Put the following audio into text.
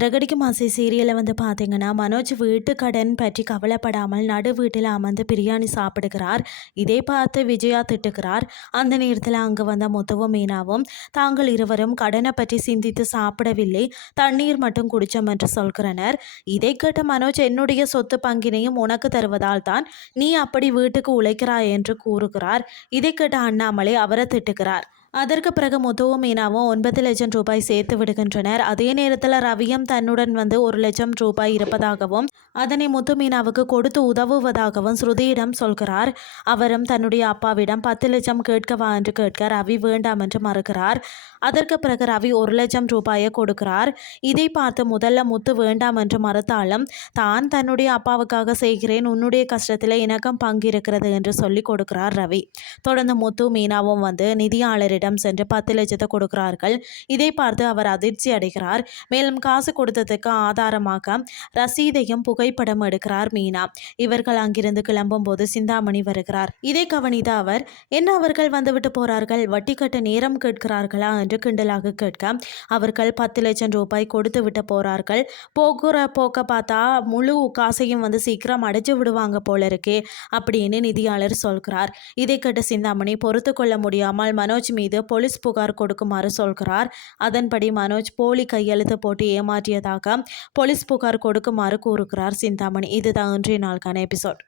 சிறகடிக்கும் ஆசை சீரியலை வந்து பார்த்தீங்கன்னா, மனோஜ் வீட்டு கடன் பற்றி கவலைப்படாமல் நடு வீட்டில் அமர்ந்து பிரியாணி சாப்பிடுகிறார். இதை பார்த்து விஜயா திட்டுகிறார். அந்த நேரத்தில் அங்கு வந்த முத்துவும் மீனாவும் தாங்கள் இருவரும் கடனை பற்றி சிந்தித்து சாப்பிடவில்லை, தண்ணீர் மட்டும் குடிச்சோம் என்று சொல்கிறனர். இதை கேட்ட மனோஜ், என்னுடைய சொத்து பங்கினையும் உனக்கு தருவதால் தான் நீ அப்படி வீட்டுக்கு உழைக்கிறாய் என்று கூறுகிறார். இதை கேட்ட அண்ணாமலை அவரை திட்டுகிறார். அதற்கு பிறகு முத்துவும் மீனாவும் 9 லட்சம் ரூபாய் சேர்த்து விடுகின்றனர். அதே நேரத்தில் ரவியும் தன்னுடன் வந்து 1 லட்சம் ரூபாய் இருப்பதாகவும் அதனை முத்து மீனாவுக்கு கொடுத்து உதவுவதாகவும் ஸ்ருதியிடம் சொல்கிறார். அவரும் தன்னுடைய அப்பாவிடம் 10 லட்சம் கேட்கவா என்று கேட்க ரவி வேண்டாம் என்று மறுக்கிறார். அதற்கு பிறகு ரவி 1 லட்சம் ரூபாயை கொடுக்கிறார். இதை பார்த்து முதல்ல முத்து வேண்டாம் என்று மறுத்தாலும் தான் தன்னுடைய அப்பாவுக்காக செய்கிறேன், உன்னுடைய கஷ்டத்தில் எனக்கும் பங்கு இருக்கிறது என்று சொல்லி கொடுக்கிறார் ரவி. தொடர்ந்து முத்து மீனாவும் வந்து நிதியாளரிடம் சென்று 10 லட்சத்தை கொடுக்கிறார்கள். இதை பார்த்து அவர் அதிர்ச்சி அடைகிறார். மேலும் காசு கொடுத்ததுக்கு ஆதாரமாக ரசீதையும் புகைப்படம் எடுக்கிறார் மீனா. இவர்கள் அங்கிருந்து கிளம்பும் போது சிந்தாமணி வருகிறார். இதை கவனித்த அவர், என்ன அவர்கள் வந்துவிட்டு போறார்கள், வட்டி கட்ட நேரம் கேட்கிறார்களா என்று கிண்டலாக கேட்க, அவர்கள் 10 லட்சம் ரூபாய் கொடுத்து விட்டு போறார்கள், போகிற போக்க பார்த்தா முழு காசையும் வந்து சீக்கிரம் அடைச்சு விடுவாங்க போல இருக்கே அப்படின்னு நிதியாளர் சொல்கிறார். இதை கேட்ட சிந்தாமணி பொறுத்து கொள்ள முடியாமல் மனோஜ் மீது போலீஸ் புகார் கொடுக்குமாறு சொல்கிறார். அதன்படி மனோஜ் போலி கையெழுத்து போட்டு ஏமாற்றியதாக போலீஸ் புகார் கொடுக்குமாறு கூறுகிறார் சிந்தாமணி. இதுதான் இன்றைய நாளுக்கான எபிசோட்.